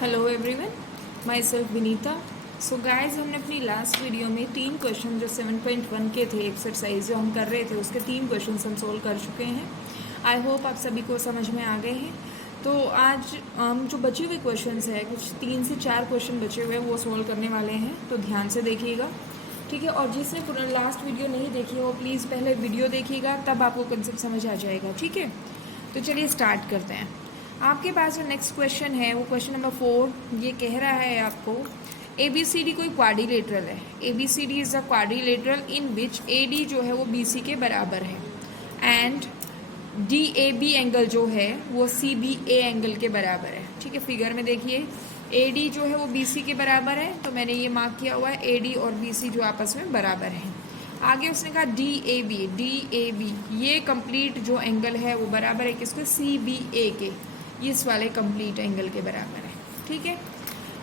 Hello everyone, my self Vinita. So guys, हमने अपनी last video में 3 क्वेश्चन जो 7.1 के थे एक्सरसाइज जो हम कर रहे थे उसके 3 क्वेश्चन हम सोल्व कर चुके हैं। आई होप आप सभी को समझ में आ गए हैं। तो आज हम जो बचे हुए क्वेश्चंस है, कुछ 3 से 4 क्वेश्चन बचे हुए हैं, वो सोल्व करने वाले हैं, तो ध्यान से देखिएगा, ठीक है। और जिसने पूरा लास्ट वीडियो नहीं देखी हो प्लीज़ पहले वीडियो देखिएगा, तब आपको कंसेप्ट समझ आ जाएगा, ठीक है। तो चलिए स्टार्ट करते हैं। आपके पास जो नेक्स्ट क्वेश्चन है वो क्वेश्चन नंबर 4, ये कह रहा है आपको ए बी सी डी कोई क्वाड्रिलेटरल है। A B C D is a quadrilateral in which A D जो है वो बी सी के बराबर है and D A B angle जो है वो सी बी ए एंगल के बराबर है, ठीक है। फिगर में देखिए ए डी जो है वो बी सी के बराबर है, तो मैंने ये मार्क किया हुआ है ए डी और बी सी जो आपस में बराबर हैं। आगे उसने कहा डी ए बी ये कंप्लीट जो एंगल है वो बराबर है किसके, सी बी ए के, इस वाले कंप्लीट एंगल के बराबर है, ठीक है।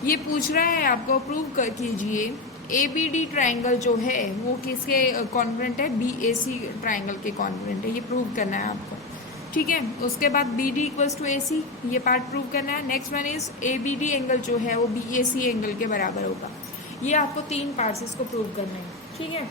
ये पूछ रहा है आपको प्रूव कर कीजिए ए बी डी ट्राइंगल जो है वो किसके कॉन्ग्रुएंट है, बी ए सी ट्राइंगल के कॉन्ग्रुएंट है, ये प्रूव करना है आपको, ठीक है। उसके बाद B D equals to A C, ये पार्ट प्रूव करना है। Next one is A B D angle जो है वो बी ए सी एंगल के बराबर होगा। ये आपको 3 पार्ट्स इसको प्रूव करना है, ठीक है।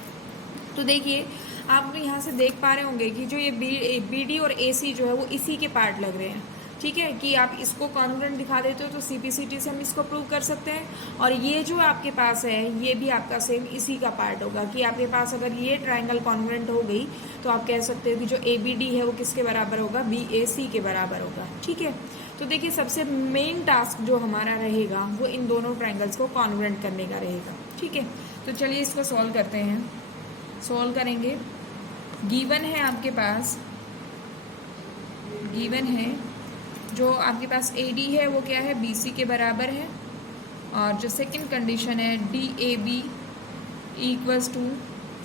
तो देखिए आप यहाँ से देख पा रहे होंगे कि जो ये बी डी और ए सी जो है वो इसी के पार्ट लग रहे हैं, ठीक है। कि आप इसको कॉन्ग्रुएंट दिखा देते हो तो सीपीसीटी से हम इसको प्रूव कर सकते हैं। और ये जो आपके पास है ये भी आपका सेम इसी का पार्ट होगा कि आपके पास अगर ये ट्राइंगल कॉन्ग्रुएंट हो गई तो आप कह सकते हो कि जो ए बी डी है वो किसके बराबर होगा, बी ए सी के बराबर होगा, ठीक है। तो देखिए सबसे मेन टास्क जो हमारा रहेगा वो इन दोनों ट्राइंगल्स को कॉन्ग्रुएंट करने का रहेगा, ठीक है। तो चलिए इसको सॉल्व करते हैं। सॉल्व करेंगे, गिवन है आपके पास, गिवन है जो आपके पास ए डी है वो क्या है, बी सी के बराबर है। और जो सेकंड कंडीशन है D A B equals to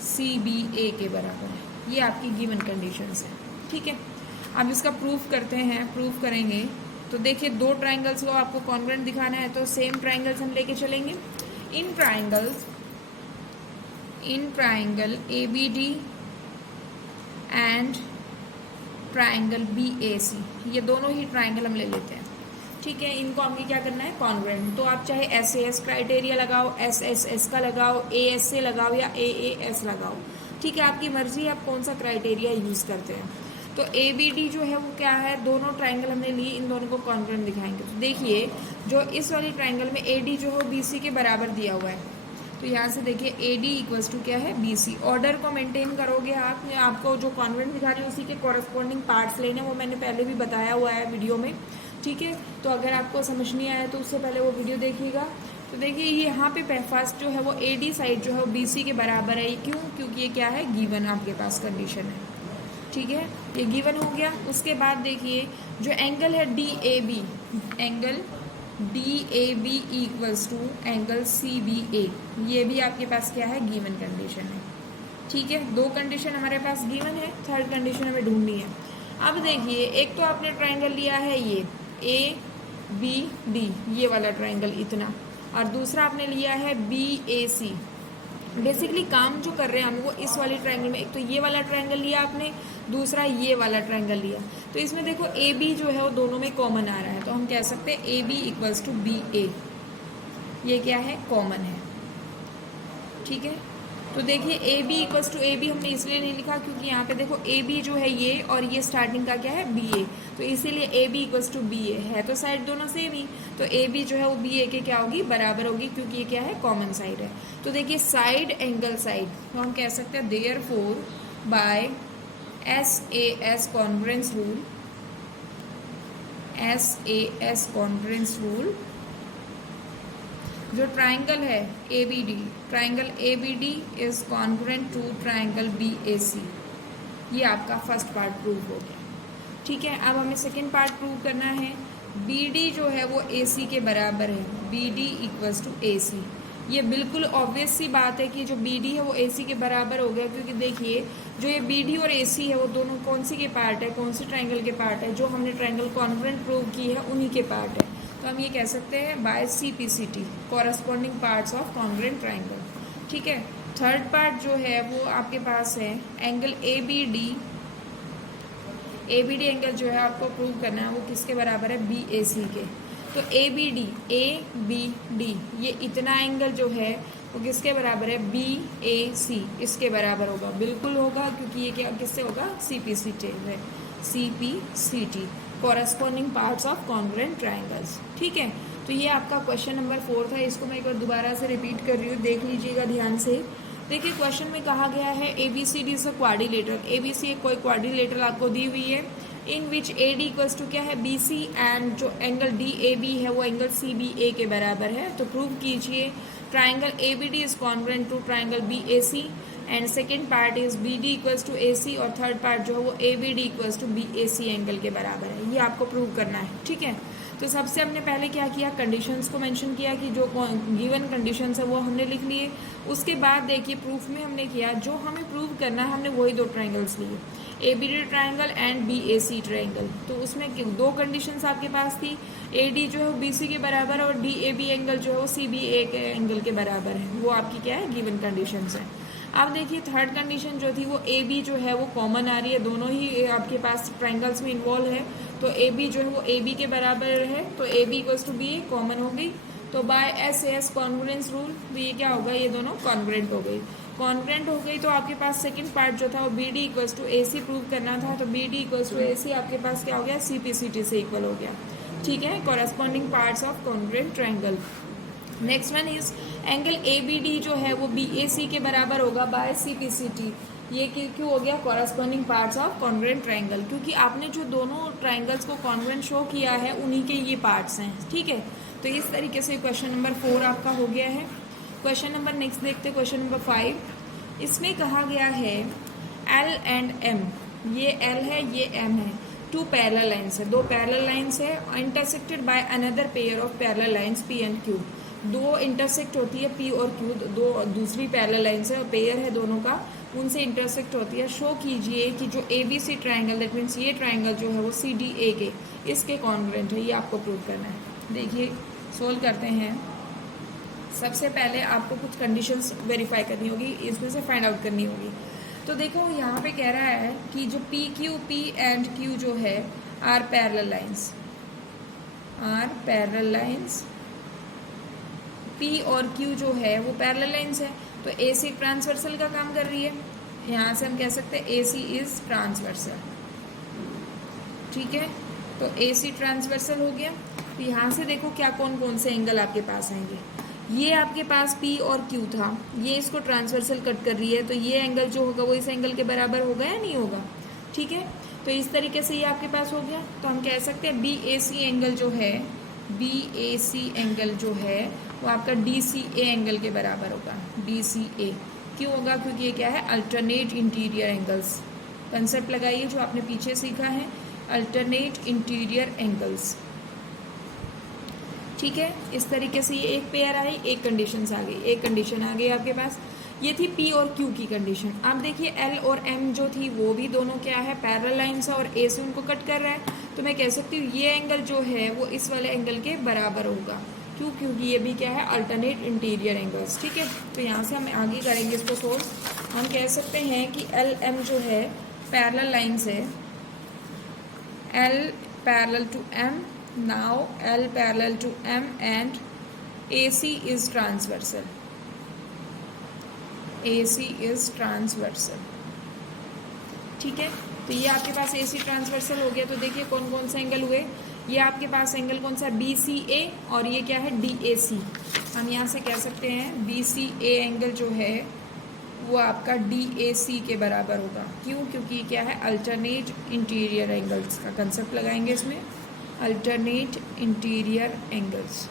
C B A के बराबर है, ये आपकी गिवन कंडीशंस है, ठीक है। अब इसका प्रूफ करते हैं, प्रूफ करेंगे तो देखिए 2 ट्राइंगल्स को आपको कॉन्ग्रुएंट दिखाना है, तो सेम ट्राइंगल्स हम लेके चलेंगे। In triangle A B D and triangle B A C, ये दोनों ही ट्राइंगल हम ले लेते हैं, ठीक है। इनको हमें क्या करना है, कॉन्ग्रुएंट। तो आप चाहे एस ए एस क्राइटेरिया लगाओ, एस एस एस का लगाओ, ए एस से लगाओ या ए एस लगाओ, ठीक है। आपकी मर्जी आप कौन सा क्राइटेरिया यूज़ करते हैं। तो ए बी डी जो है वो क्या है, दोनों ट्राइंगल हमने लिए, इन दोनों को कॉन्ग्रुएंट दिखाएंगे। तो देखिए जो इस वाली ट्राइंगल में ए डी जो है बी सी के बराबर दिया हुआ है, तो यहाँ से देखिए ए डी इक्वल्स टू क्या है, बी सी। ऑर्डर को मेंटेन करोगे आप, आपको जो कॉन्वेंट दिखा रहे हैं उसी के कॉरस्पॉन्डिंग पार्ट्स लेने, वो मैंने पहले भी बताया हुआ है वीडियो में, ठीक है। तो अगर आपको समझ नहीं आया तो उससे पहले वो वीडियो देखिएगा। तो देखिए यहाँ पे फर्स्ट जो है वो ए डी साइड जो है वो बी सी के बराबर है, क्यों, क्योंकि ये क्या है, गिवन आपके पास कंडीशन है, ठीक है, ये गिवन हो गया। उसके बाद देखिए जो एंगल है D A B, angle D A B equals to angle C B A, ये भी आपके पास क्या है, गिवन कंडीशन है, ठीक है। 2 कंडीशन हमारे पास गिवन है, थर्ड कंडीशन हमें ढूंढनी है। अब देखिए एक तो आपने ट्राइंगल लिया है ये ए बी डी, ये वाला ट्राइंगल इतना, और दूसरा आपने लिया है बी ए सी। बेसिकली काम जो कर रहे हैं हम वो इस वाले ट्रायंगल में, एक तो ये वाला ट्रायंगल लिया आपने, दूसरा ये वाला ट्रायंगल लिया। तो इसमें देखो ए बी जो है वो दोनों में कॉमन आ रहा है, तो हम कह सकते हैं A B equals to B A, ये क्या है, कॉमन है, ठीक है। तो देखिए A B equals to A B हमने इसलिए नहीं लिखा क्योंकि यहाँ पे देखो ए बी जो है ये, और ये स्टार्टिंग का क्या है, बी ए, तो इसीलिए A B equals to B A है, तो साइड दोनों सेम ही, तो ए बी जो है वो बी ए के क्या होगी, बराबर होगी, क्योंकि ये क्या है, कॉमन साइड है। तो देखिए साइड एंगल साइड, तो हम कह सकते हैं therefore by S A S congruence rule, S A S congruence rule, जो ट्राइंगल है A B D, triangle A B D is congruent to triangle B A C, ये आपका फर्स्ट पार्ट प्रूव हो गया, ठीक है। अब हमें सेकेंड पार्ट प्रूव करना है, बी डी जो है वो ए सी के बराबर है, B D equals to A C. ये बिल्कुल ऑब्वियस सी बात है कि जो बी डी है वो ए सी के बराबर हो गया, क्योंकि देखिए जो ये बी डी और ए सी है वो दोनों कौन सी के पार्ट है, कौन सी ट्राइंगल के पार्ट है, जो हमने ट्राइंगल कॉन्ग्रुएंट प्रूव की है उन्हीं के पार्ट है। तो हम ये कह सकते हैं by C P C T, corresponding parts of congruent triangle, ठीक है। थर्ड पार्ट जो है वो आपके पास है angle A B D, A B D angle जो है आपको प्रूव करना है वो किसके बराबर है, बी ए सी के। तो ABD ये इतना एंगल जो है वो किसके बराबर है, BAC इसके बराबर होगा, बिल्कुल होगा, क्योंकि ये क्या किससे होगा, CPCT है, CPCT corresponding parts of congruent triangles. ठीक है, तो ये आपका क्वेश्चन नंबर 4 था। इसको मैं एक बार दोबारा से रिपीट कर रही हूँ, देख लीजिएगा ध्यान से। देखिए क्वेश्चन में कहा गया है ABCD is a quadrilateral, ABC एक कोई क्वाड्रिलेटरल आपको दी हुई है, इन विच AD इक्वल्स टू क्या है, BC, एंड जो एंगल DAB है वो एंगल CBA के बराबर है। तो प्रूव कीजिए triangle ABD is congruent to triangle BAC, and second part is BD equals to AC, और थर्ड पार्ट जो है वो ABD equals to BAC angle के बराबर है। ये आपको प्रूव करना है। ठीक है, तो सबसे हमने पहले क्या किया, कंडीशंस को मेंशन किया कि जो गिवन कंडीशंस है वो हमने लिख लिए। उसके बाद देखिए प्रूफ में हमने किया, जो हमें प्रूव करना है हमने वही दो ट्राइंगल्स लिए, ABD triangle and BAC triangle. तो उसमें दो कंडीशंस आपके पास थी, AD जो है वो BC के बराबर और DAB एंगल जो है वो CBA के एंगल के बराबर है, वो आपकी क्या है, गिवन कंडीशंस है। अब देखिए थर्ड कंडीशन जो थी वो AB जो है वो कॉमन आ रही है, दोनों ही आपके पास ट्राइंगल्स में इन्वॉल्व है, तो AB जो है वो AB के बराबर है, तो AB equals to BA common हो गई। तो बाय SAS कॉन्ग्रुएंस रूल, तो ये क्या होगा, ये दोनों कॉन्ग्रुएंट हो गई। कॉन्ग्रुएंट हो गई तो आपके पास सेकंड पार्ट जो था वो BD equals to AC prove करना था, तो BD इक्वल्स टू AC आपके पास क्या हो गया, CPCT से इक्वल हो गया। ठीक है, corresponding parts of congruent triangle. Next one is angle ABD जो है वो BAC के बराबर होगा बाय CPCT। ये क्यों हो गया, corresponding parts of congruent triangle, क्योंकि आपने जो दोनों ट्राइंगल्स को कॉन्ग्रुएंट शो किया है उन्हीं के ये पार्ट्स हैं। ठीक है, तो इस तरीके से क्वेश्चन नंबर 4 आपका हो गया है। क्वेश्चन नंबर नेक्स्ट देखते हैं, क्वेश्चन नंबर 5। इसमें कहा गया है L एंड M, ये L है ये M है, टू पैरेलल लाइन्स है, दो पैरेलल लाइन्स है, intersected by another pair of parallel lines P and Q। दो इंटरसेक्ट होती है P और Q, दो दूसरी पैरेलल लाइन्स है और पेयर है दोनों का, उनसे इंटरसेक्ट होती है। शो कीजिए कि जो ABC ट्राइंगल, दैट मीन्स ये ट्राइंगल जो है वो CDA के इसके कॉन्ग्रुएंट है, ये आपको प्रूव करना है। देखिए सोल्व करते हैं। सबसे पहले आपको कुछ कंडीशंस वेरीफाई करनी होगी, इसमें से फाइंड आउट करनी होगी। तो देखो यहाँ पे कह रहा है कि जो P एंड Q जो है are parallel lines, are parallel lines, P और Q जो है वो पैरेलल लाइन्स है, तो AC ट्रांसवर्सल का काम कर रही है, यहाँ से हम कह सकते हैं AC इज ट्रांसवर्सल। ठीक है, तो AC ट्रांसवर्सल हो गया। तो यहाँ से देखो क्या कौन कौन से एंगल आपके पास आएंगे, ये आपके पास P और Q था, ये इसको ट्रांसवर्सल कट कर रही है, तो ये एंगल जो होगा वो इस एंगल के बराबर होगा या नहीं होगा। ठीक है, तो इस तरीके से ये आपके पास हो गया। तो हम कह सकते हैं BAC एंगल जो है, BAC एंगल जो है वो आपका DCA एंगल के बराबर होगा, DCA। क्यों होगा, क्योंकि ये क्या है, अल्टरनेट इंटीरियर एंगल्स। कंसेप्ट लगाइए जो आपने पीछे सीखा है, अल्टरनेट इंटीरियर एंगल्स। ठीक है, इस तरीके से ये एक पेयर आई, एक कंडीशन आ गई, एक कंडीशन आ गई आपके पास। ये थी P और Q की कंडीशन। अब देखिए L और M जो थी वो भी दोनों क्या है, पैरेलल लाइन्स है और A से उनको कट कर रहा है, तो मैं कह सकती हूँ ये एंगल जो है वो इस वाले एंगल के बराबर होगा। क्यों, क्योंकि ये भी क्या है, अल्टरनेट इंटीरियर एंगल्स। ठीक है, तो यहाँ से हम आगे करेंगे इसको सोल्व। हम कह सकते हैं कि LM जो है पैरेलल लाइन्स है, L parallel to M, now L parallel to M and AC is transversal, AC is transversal. ठीक है, तो ये आपके पास AC ट्रांसवर्सल हो गया। तो देखिए कौन कौन से एंगल हुए, ये आपके पास एंगल कौन सा, BCA, और ये क्या है, DAC। हम यहाँ से कह सकते हैं BCA एंगल जो है वो आपका DAC के बराबर होगा। क्यों, क्योंकि क्या है, अल्टरनेट इंटीरियर एंगल्स का कंसेप्ट लगाएंगे इसमें, अल्टरनेट इंटीरियर एंगल्स।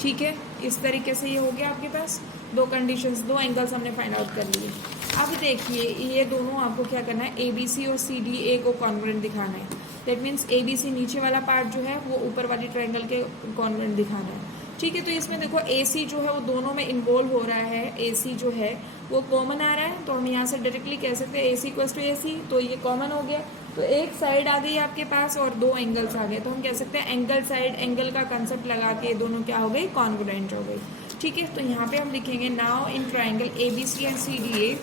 ठीक है, इस तरीके से ये हो गया आपके पास दो कंडीशंस, दो एंगल्स हमने फाइंड आउट कर लिए। अब देखिए ये दोनों आपको क्या करना है, ABC और CDA को कॉन्ग्रुएंट दिखाना है। दैट मीन्स ABC नीचे वाला पार्ट जो है वो ऊपर वाली ट्राइंगल के कॉन्ग्रुएंट दिखाना है। ठीक है, तो इसमें देखो AC जो है वो दोनों में इन्वॉल्व हो रहा है, AC जो है वो कॉमन आ रहा है, तो हम यहाँ से डायरेक्टली कह सकते हैं AC इक्वल्स टू AC, तो ये कॉमन हो गया। तो एक साइड आ गई आपके पास और दो एंगल्स आ गए, तो हम कह सकते हैं एंगल साइड एंगल का कंसेप्ट लगा के दोनों क्या हो गई, कॉन्ग्रुएंट हो गई। ठीक है, तो यहाँ पे हम लिखेंगे now in triangle ABC and CDA,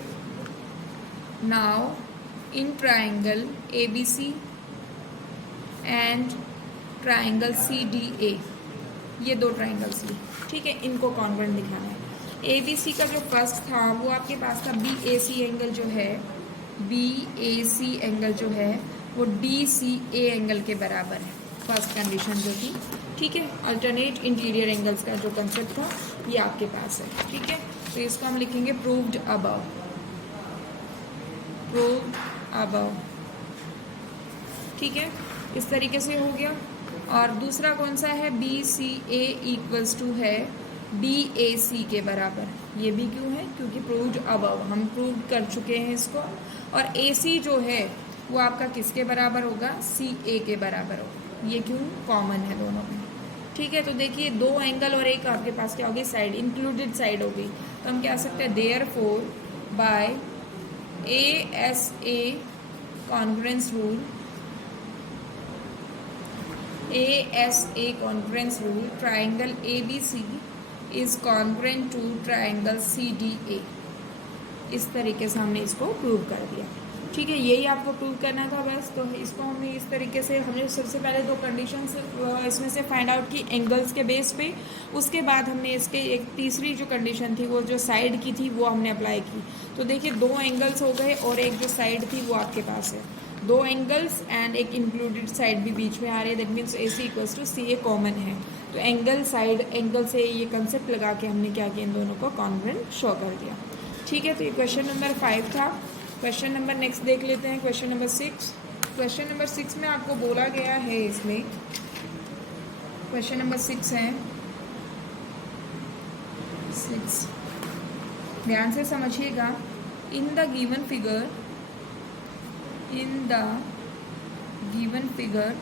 now in triangle ABC and triangle C D A, ये दो ट्राइंगल्स लिए, ठीक है, इनको कॉन्ग्रुएंट दिखाना है। ए बी सी का जो फर्स्ट था वो आपके पास था बी ए सी एंगल जो है, बी ए सी एंगल जो है वो डी सी ए एंगल के बराबर है, फर्स्ट कंडीशन जो थी, ठीक है। अल्टरनेट इंटीरियर एंगल्स का जो कंसेप्ट था ये आपके पास है, ठीक है। तो इसको हम लिखेंगे प्रूव्ड अबव, प्रूव्ड अबव, ठीक है, इस तरीके से हो गया। और दूसरा कौन सा है, B C A equals to है डी ए सी के बराबर, ये भी क्यों है, क्योंकि प्रूव्ड अबव, हम प्रूव कर चुके हैं इसको। और ए सी जो है वो आपका किसके बराबर होगा, सी ए के बराबर होगा, ये क्यों, कॉमन है दोनों में, ठीक है। तो देखिए दो एंगल और एक आपके पास क्या होगी, साइड, इंक्लूडेड साइड होगी, तो हम कह सकते हैं therefore bye A S A congruence rule, ASA congruence rule, triangle ABC is congruent to triangle CDA। इस तरीके से हमने इसको प्रूव कर दिया, ठीक है, यही आपको प्रूव करना था बस। तो इसको हमने इस तरीके से, हमने सबसे पहले दो कंडीशंस इसमें से फाइंड आउट की एंगल्स के बेस पे, उसके बाद हमने इसके एक तीसरी जो कंडीशन थी वो जो साइड की थी वो हमने अप्लाई की। तो देखिए दो एंगल्स हो गए और एक जो साइड थी वो आपके पास है, दो एंगल्स एंड एक इंक्लूडेड साइड भी बीच में आ रही है, that means A C equals to C A common है। तो एंगल साइड एंगल से ये कंसेप्ट लगा के हमने क्या किया, इन दोनों को कॉन्ग्रुएंट शो कर दिया, ठीक है। तो ये क्वेश्चन नंबर 5 था। क्वेश्चन नंबर नेक्स्ट देख लेते हैं, क्वेश्चन नंबर 6। क्वेश्चन नंबर 6 में आपको बोला गया है, इसमें क्वेश्चन नंबर 6 है, 6 ध्यान से समझिएगा। In the given figure, in the given figure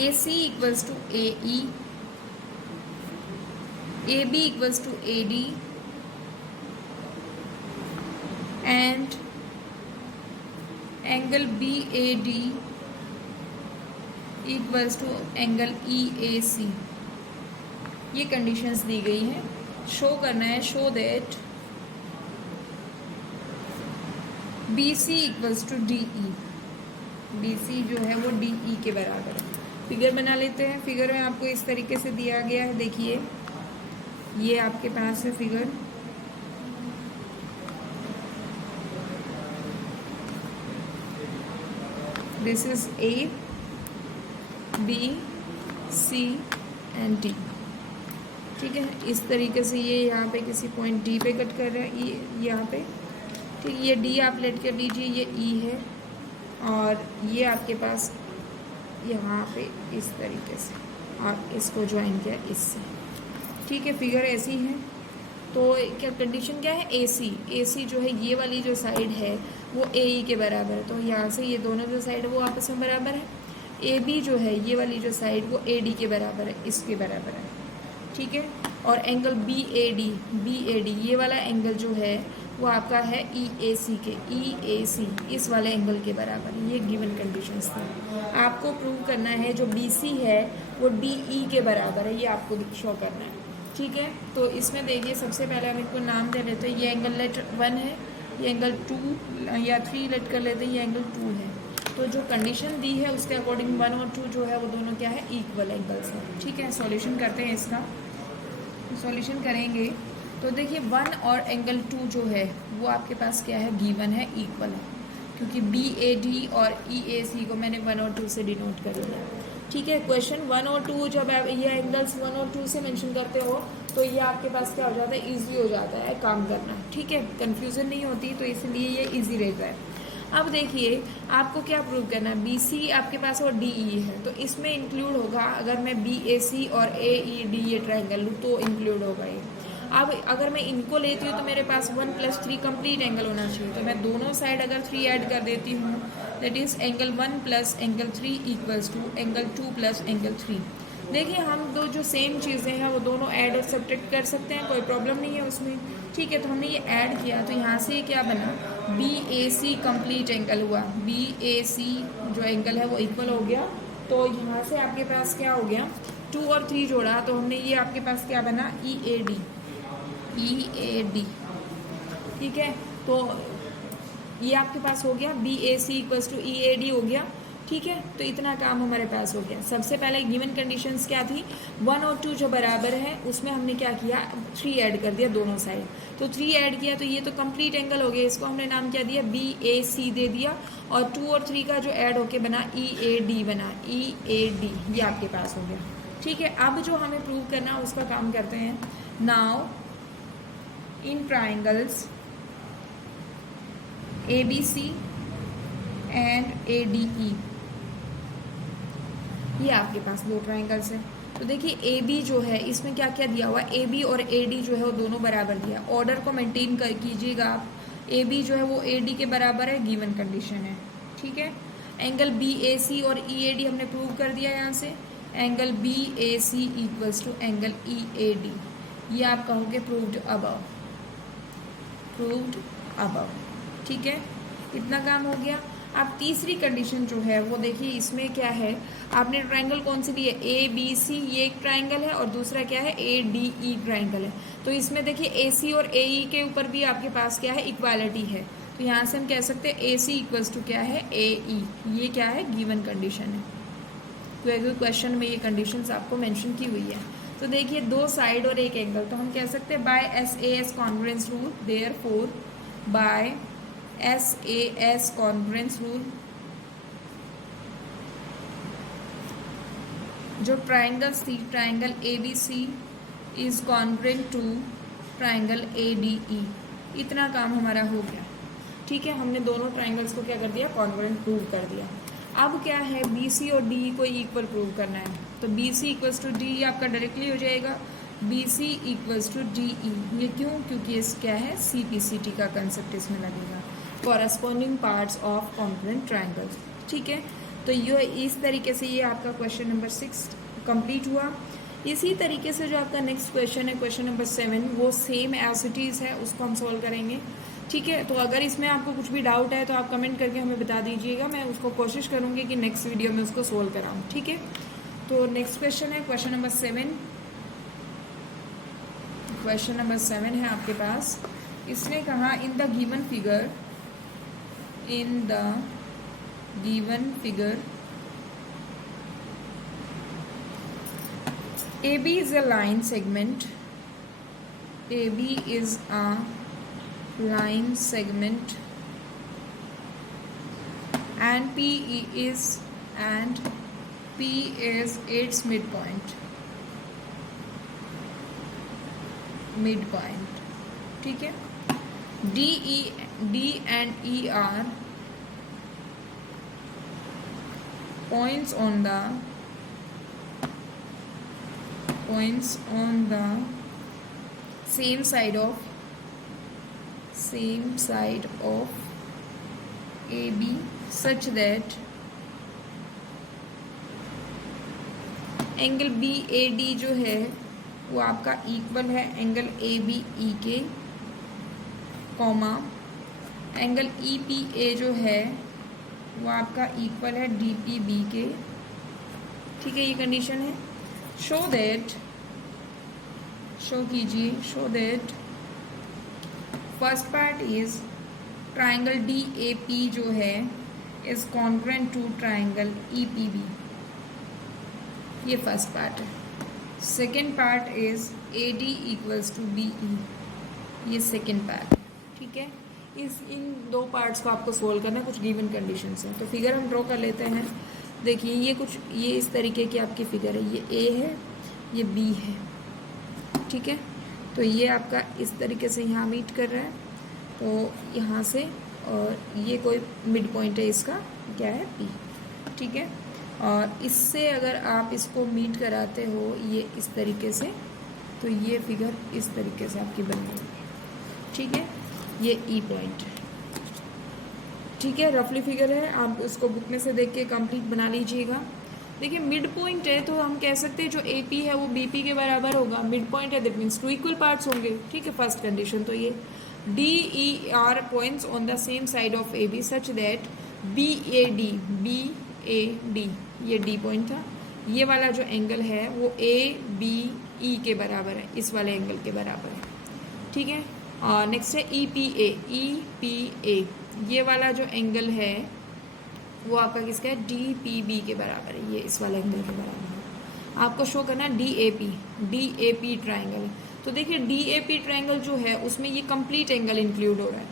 AC equals to AE, AB equals to AD and angle BAD equals to angle EAC, ये कंडीशंस दी गई हैं। शो करना है, show that B C equals to D E, B C जो है वो D E के बराबर है। फिगर बना लेते हैं। फिगर में आपको इस तरीके से दिया गया है, देखिए ये आपके पास है figure, this is A B C and D, ठीक है। इस तरीके से ये यहाँ पे किसी पॉइंट डी पे कट कर रहा है, यहाँ पे, ठीक, ये डी आप लेट कर लीजिए, ये ई है और ये आपके पास यहाँ पे इस तरीके से, और इसको ज्वाइन किया इससे, ठीक है। फिगर ऐसी है। तो क्या कंडीशन क्या है, AC, AC जो है ये वाली जो साइड है वो AE के बराबर है, तो यहाँ से ये दोनों जो साइड है वो आपस में बराबर है। AB जो है ये वाली जो साइड वो AD के बराबर है, इसके बराबर है, ठीक है। और एंगल BAD ये वाला एंगल जो है वो आपका है EAC के, EAC इस वाले एंगल के बराबर, ये गिवन कंडीशंस थी। आपको प्रूव करना है जो BC है वो DE के बराबर है, ये आपको शो करना है, ठीक है। तो इसमें देखिए सबसे पहले हम इनको नाम दे लेते हैं, ये एंगल लेट 1 है, ये एंगल 2 या 3 लेट कर लेते हैं, ये एंगल 2 है। तो जो कंडीशन दी है उसके अकॉर्डिंग 1 और 2 जो है वो दोनों क्या है, इक्वल एंगल्स हैं, ठीक है। सॉल्यूशन करते हैं इसका, सॉल्यूशन करेंगे तो देखिए 1 और एंगल 2 जो है वो आपके पास क्या है, गिवन है, इक्वल है, क्योंकि BAD और EAC को मैंने 1 और 2 से डिनोट कर लिया, ठीक है। क्वेश्चन 1 और 2 जब आप ये एंगल्स 1 और 2 से मेंशन करते हो तो ये आपके पास क्या हो जाता है, इजी हो जाता है काम करना, ठीक है, कंफ्यूजन नहीं होती, तो इसलिए ये इजी रहता है। अब देखिए आपको क्या प्रूव करना है, BC आपके पास और DE है, तो इसमें इंक्लूड होगा, अगर मैं BAC और AED ये ट्राइंगल लूँ तो इंक्लूड होगा ये। अब अगर मैं इनको लेती हूँ तो मेरे पास 1 + 3 कंप्लीट एंगल होना चाहिए, तो मैं दोनों साइड अगर 3 ऐड कर देती हूँ, that is angle 1 + angle 3 equals to angle 2 + angle 3। देखिए हम दो जो सेम चीज़ें हैं वो दोनों ऐड और सब्ट्रैक्ट कर सकते हैं, कोई प्रॉब्लम नहीं है उसमें, ठीक है। तो हमने ये ऐड किया तो यहाँ से क्या बना, BAC कंप्लीट एंगल हुआ, BAC जो एंगल है वो इक्वल हो गया। तो यहाँ से आपके पास क्या हो गया, 2 और 3 जोड़ा तो हमने ये आपके पास क्या बना, EAD, ठीक है। तो ये आपके पास हो गया BAC = EAD हो गया। ठीक है, तो इतना काम हमारे पास हो गया। सबसे पहले गिवन कंडीशंस क्या थी, 1 और 2 जो बराबर है उसमें हमने क्या किया, 3 ऐड कर दिया दोनों साइड। तो 3 ऐड किया तो ये तो कंप्लीट एंगल हो गया, इसको हमने नाम क्या दिया, BAC दे दिया। और 2 और 3 का जो ऐड होके बना EAD बना, EAD ये आपके पास हो गया। ठीक है, अब जो हमें प्रूव करना है उसका काम करते हैं। Now in triangles ABC and ADE, ये आपके पास दो ट्राइंगल्स है। तो देखिए AB जो है इसमें क्या क्या दिया हुआ है, AB और AD जो है वो दोनों बराबर दिया। ऑर्डर को मेंटेन कर कीजिएगा आप। AB जो है वो AD के बराबर है, गिवन कंडीशन है। ठीक है, एंगल BAC और EAD हमने प्रूव कर दिया यहाँ से। Angle BAC equals to angle EAD, ये आप कहोगे प्रूव्ड अबव, प्रूव्ड अबव। ठीक है, इतना काम हो गया। अब तीसरी कंडीशन जो है वो देखिए, इसमें क्या है, आपने ट्राइंगल कौन सी ली है, ABC, ये एक ट्राइंगल है और दूसरा क्या है, ADE ट्राइंगल है। तो इसमें देखिए AC और AE के ऊपर भी आपके पास क्या है, इक्वालिटी है। तो यहाँ से हम कह सकते हैं AC इक्वल्स टू क्या है, AE, ये क्या है, गिवन कंडीशन है। तो क्वेश्चन में ये कंडीशंस आपको मेंशन की हुई है। तो देखिए दो साइड और एक एंगल, तो हम कह सकते हैं by SAS congruence rule, therefore by SAS congruence rule, जो ट्राइंगल्स थी, triangle ABC is congruent to triangle ADE, इतना काम हमारा हो गया। ठीक है, हमने दोनों ट्राइंगल्स को क्या कर दिया, कॉन्ग्रुएंट प्रूव कर दिया। अब क्या है, BC और DE को इक्वल प्रूव करना है। तो BC इक्वल्स टू DE आपका डायरेक्टली हो जाएगा, BC इक्वल्स टू DE। ये क्यों, क्योंकि इस क्या है, CPCT का कंसेप्ट इसमें लगेगा, corresponding parts of congruent triangles. ठीक है, तो ये इस तरीके से ये आपका क्वेश्चन नंबर 6 कंप्लीट हुआ। इसी तरीके से जो आपका नेक्स्ट क्वेश्चन है, क्वेश्चन नंबर 7, वो सेम एज इट इज़ है, उसको हम सॉल्व करेंगे। ठीक है, तो अगर इसमें आपको कुछ भी डाउट है तो आप कमेंट करके हमें बता दीजिएगा, मैं उसको कोशिश करूँगी कि नेक्स्ट वीडियो में उसको सोल्व कराऊँ। ठीक है, तो नेक्स्ट क्वेश्चन है क्वेश्चन नंबर 7। क्वेश्चन नंबर 7 है आपके पास। इसने कहा in the given figure, in the given figure AB is a line segment, AB is a line segment and P is its midpoint, ठीक है। D and E are points on the same side of AB such that angle BAD जो है वो आपका equal है angle ABE के, comma angle EPA जो है वो आपका इक्वल है DPB के। ठीक है, ये कंडीशन है। Show that first part is triangle DAP जो है is congruent to triangle EPB, ये फर्स्ट पार्ट है। Second part is AD equals to BE, ये सेकेंड पार्ट। ठीक है, इन दो पार्ट्स को आपको सोल्व करना है, कुछ गिवन कंडीशन है। तो फिगर हम ड्रॉ कर लेते हैं। देखिए ये इस तरीके की आपकी फिगर है, ये A है, ये B है। ठीक है, तो ये आपका इस तरीके से यहाँ मीट कर रहा है, तो यहाँ से, और ये कोई मिड पॉइंट है इसका, क्या है, P। ठीक है, और इससे अगर आप इसको मीट कराते हो ये इस तरीके से, तो ये फिगर इस तरीके से आपकी बन गई। ठीक है, ये E पॉइंट है। ठीक है, रफली फिगर है, आप उसको बुक में से देख के कंप्लीट बना लीजिएगा। देखिए मिड पॉइंट है तो हम कह सकते हैं जो AP है वो BP के बराबर होगा। मिड पॉइंट है दैट मीन्स 2 इक्वल पार्ट्स होंगे। ठीक है, फर्स्ट कंडीशन तो ये DE are points on the same side of AB such that BAD ये D पॉइंट था, ये वाला जो एंगल है वो ABE के बराबर है, इस वाले एंगल के बराबर है। ठीक है, और नेक्स्ट है EPA ये वाला जो एंगल है वो आपका किसका है, DPB के बराबर है, ये इस वाले एंगल के बराबर है। आपको शो करना DAP ट्राइंगल। तो देखिए DAP ट्राइंगल जो है उसमें ये कंप्लीट एंगल इंक्लूड हो रहा है,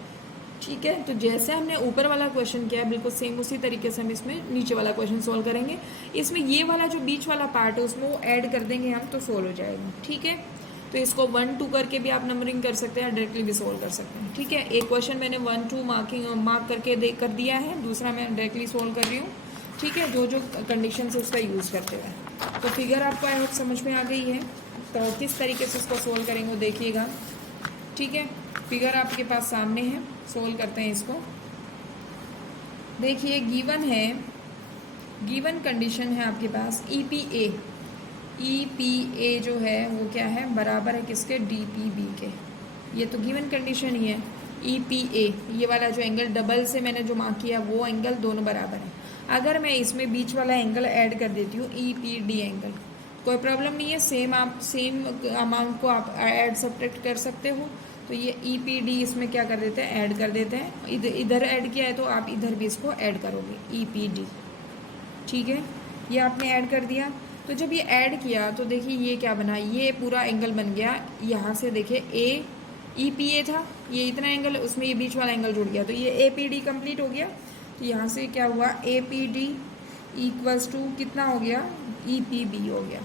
ठीक है। तो जैसे हमने ऊपर वाला क्वेश्चन किया है बिल्कुल सेम उसी तरीके से हम इसमें नीचे वाला क्वेश्चन सोल्व करेंगे। इसमें ये वाला जो बीच वाला पार्ट है उसमें वो ऐड कर देंगे हम, तो सोल्व हो जाएगा, ठीक है। तो इसको 1 2 करके भी आप नंबरिंग कर सकते हैं, डायरेक्टली भी सोल्व कर सकते हैं, ठीक है। एक क्वेश्चन मैंने 1 2 मार्क करके कर दिया है, दूसरा मैं डायरेक्टली सोल्व कर रही हूँ, ठीक है। जो जो कंडीशन है उसका यूज़ करते हुए। तो फिगर आपको आई होप समझ में आ गई है। तो किस तरीके से इसको सोल्व करेंगे वो देखिएगा, ठीक है। फिगर आपके पास सामने है, सोल्व करते हैं इसको। देखिए गिवन है, गिवन कंडीशन है आपके पास EPA जो है वो क्या है, बराबर है किसके, DPB के। ये तो गिवन कंडीशन ही है। EPA ये वाला जो एंगल डबल से मैंने जो मार्क किया वो एंगल दोनों बराबर है। अगर मैं इसमें बीच वाला एंगल ऐड कर देती हूँ EPD एंगल, कोई प्रॉब्लम नहीं है, सेम अमाउंट को आप ऐड सब्ट्रैक्ट कर सकते हो। तो ये EPD इसमें क्या कर देते हैं, ऐड कर देते हैं। इधर ऐड किया है तो आप इधर भी इसको ऐड करोगे EPD, ठीक है। ये आपने ऐड कर दिया। तो जब ये ऐड किया तो देखिए ये क्या बना, ये पूरा एंगल बन गया। यहाँ से देखिए EPA था, ये इतना एंगल, उसमें ये बीच वाला एंगल जुड़ गया, तो ये APD कंप्लीट हो गया। तो यहाँ से क्या हुआ, APD इक्वल्स टू कितना हो गया, EPB हो गया,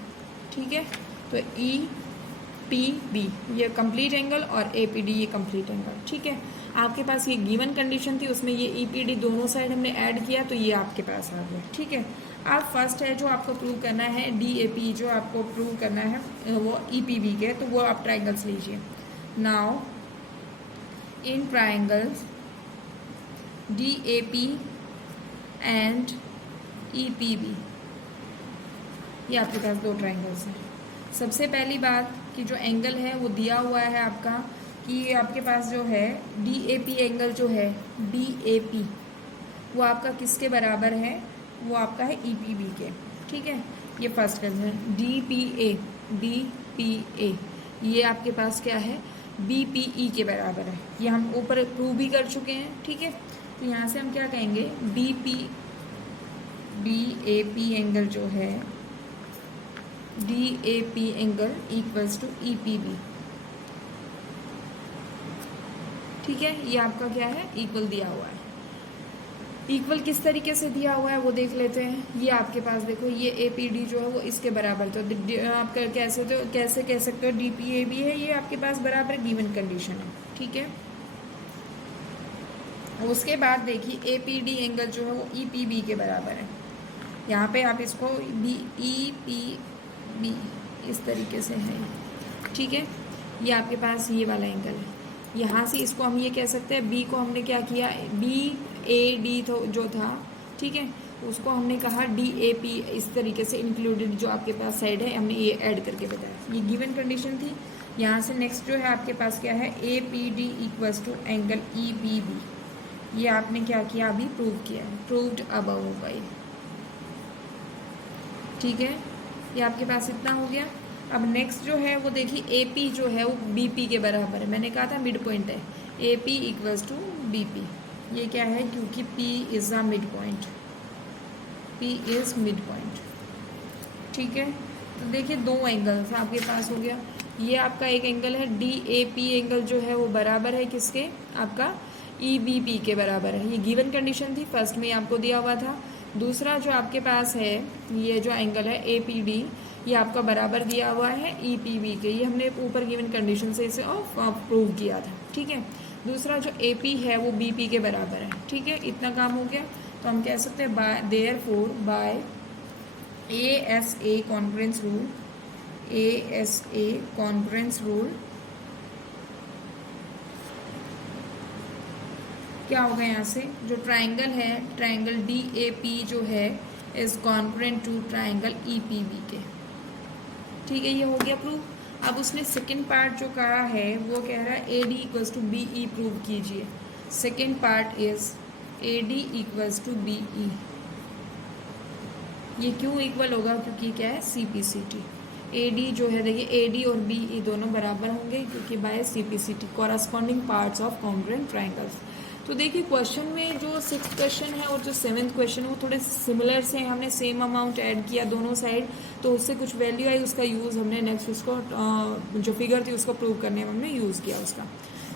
ठीक है। तो EPB ये कंप्लीट एंगल और APD ये कंप्लीट एंगल, ठीक है। आपके पास ये गिवन कंडीशन थी, उसमें ये EPD दोनों साइड हमने ऐड किया, तो ये आपके पास आ गया, ठीक है। अब फर्स्ट है जो आपको प्रूव करना है DAP, जो आपको प्रूव करना है वो EPB के, तो वो आप ट्राइंगल्स लीजिए। Now in triangles DAP and EPB, ये आपके पास दो ट्राइंगल्स हैं। सबसे पहली बात कि जो एंगल है वो दिया हुआ है आपका, कि आपके पास जो है DAP एंगल जो है DAP वो आपका किसके बराबर है, वो आपका है EPB के, ठीक है। ये फर्स्ट कंडीशन। DPA ये आपके पास क्या है, BPE के बराबर है। ये हम ऊपर प्रूव भी कर चुके हैं, ठीक है। तो यहाँ से हम क्या कहेंगे, DAP एंगल जो है DAP angle equals to EPB, ठीक है। ये आपका क्या है, इक्वल दिया हुआ है। इक्वल किस तरीके से दिया हुआ है वो देख लेते हैं। ये आपके पास देखो ये APD जो है वो इसके बराबर, तो आप कैसे कह सकते हो DPAB है, ये आपके पास बराबर गिवन कंडीशन है, ठीक है। उसके बाद देखिए APD एंगल जो है वो EPB के बराबर है। यहाँ पे आप इसको EPB इस तरीके से है, ठीक है। ये आपके पास ये वाला एंगल है। यहाँ से इसको हम ये कह सकते हैं, B को हमने क्या किया, BAD जो था, ठीक है, उसको हमने कहा DAP इस तरीके से इंक्लूडेड जो आपके पास साइड है हमने ये ऐड करके बताया। ये गिवन कंडीशन थी। यहाँ से नेक्स्ट जो है आपके पास क्या है, APD equals to angle EPB, ये आपने क्या किया, अभी प्रूव किया है, प्रूव्ड अबव होगा ये, ठीक है। ये आपके पास इतना हो गया। अब नेक्स्ट जो है वो देखिए AP जो है वो BP के बराबर है, मैंने कहा था मिड पॉइंट है। AP इक्वल्स टू BP, ये क्या है, क्योंकि P is a mid point, P is mid point, ठीक है। तो देखिए दो एंगल्स आपके पास हो गया। ये आपका एक एंगल है DAP एंगल जो है वो बराबर है किसके, आपका EBP के बराबर है। ये गिवन कंडीशन थी, फर्स्ट में आपको दिया हुआ था। दूसरा जो आपके पास है ये जो एंगल है APD, ये आपका बराबर दिया हुआ है EPB के। ये हमने ऊपर गिवन कंडीशन से इसे प्रूव किया था, ठीक है। दूसरा जो AP है वो BP के बराबर है, ठीक है। इतना काम हो गया। तो हम कह सकते हैं therefore bye ASA congruence rule, ASA congruence rule क्या होगा, यहाँ से जो ट्राइंगल है, ट्राइंगल DAP जो है is congruent to triangle EPB के, ठीक है। ये हो गया प्रूव। अब उसने सेकंड पार्ट जो कहा है वो कह रहा है AD equals to BE prove कीजिए। Second part is AD equals to BE। ये क्यों इक्वल होगा, क्योंकि क्या है CPCT। AD जो है देखिए AD और BE दोनों बराबर होंगे क्योंकि by CPCT, corresponding parts of congruent triangles. तो तो देखिए क्वेश्चन में जो 6th क्वेश्चन है और जो 7th क्वेश्चन है वो थोड़े सिमिलर से हैं, हमने सेम अमाउंट ऐड किया दोनों साइड, तो उससे कुछ वैल्यू आई, उसका यूज़ हमने नेक्स्ट उसको जो फिगर थी उसको प्रूव करने में हमने यूज़ किया उसका।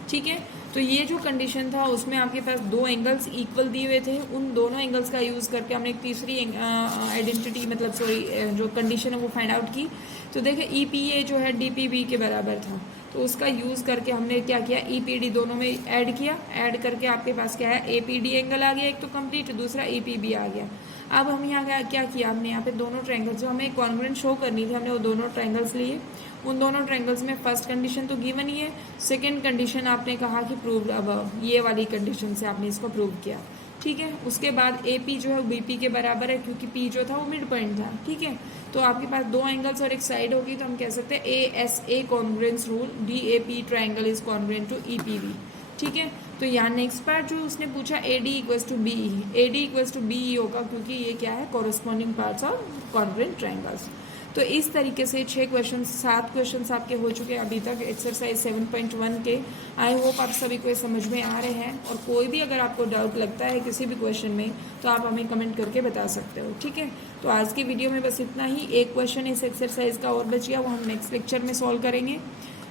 ठीक है, तो ये जो कंडीशन था उसमें आपके पास दो एंगल्स इक्वल दिए हुए थे, उन दोनों एंगल्स का यूज़ करके हमने एक तीसरी आइडेंटिटी मतलब सॉरी जो कंडीशन है वो फाइंड आउट की। तो देखिए EPA जो है DPB के बराबर था, तो उसका यूज़ करके हमने क्या किया, EPD दोनों में ऐड किया, ऐड करके आपके पास क्या है APD एंगल आ गया एक तो कंप्लीट, दूसरा EPB आ गया। अब हम यहाँ क्या किया, हमने यहाँ पे दोनों ट्रायंगल्स जो हमें कॉन्ग्रुएंट शो करनी थी हमने वो दोनों ट्रायंगल्स लिए। उन दोनों ट्रायंगल्स में फर्स्ट कंडीशन तो गिवन ही है, सेकंड कंडीशन आपने कहा कि प्रूव, अब ये वाली कंडीशन से आपने इसको प्रूव किया। ठीक है, उसके बाद AP जो है BP के बराबर है क्योंकि P जो था वो मिड पॉइंट था। ठीक है, तो आपके पास दो एंगल्स और एक साइड होगी, तो हम कह सकते हैं ASA congruence rule, DAP triangle is congruent to EPB। ठीक है, तो यहाँ नेक्स्ट पार्ट जो उसने पूछा AD equals to BE, AD equals to BE होगा क्योंकि ये क्या है corresponding parts of congruent triangles. तो इस तरीके से 6 क्वेश्चन 7 क्वेश्चन आपके हो चुके हैं अभी तक एक्सरसाइज 7.1 के। आई होप आप सभी को समझ में आ रहे हैं, और कोई भी अगर आपको डाउट लगता है किसी भी क्वेश्चन में तो आप हमें कमेंट करके बता सकते हो। ठीक है, तो आज की वीडियो में बस इतना ही, एक क्वेश्चन इस एक्सरसाइज का और बच गया, वो हम नेक्स्ट लेक्चर में सॉल्व करेंगे।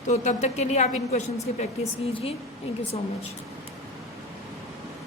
तो तब तक के लिए आप इन क्वेश्चन की प्रैक्टिस कीजिए। Thank you so much.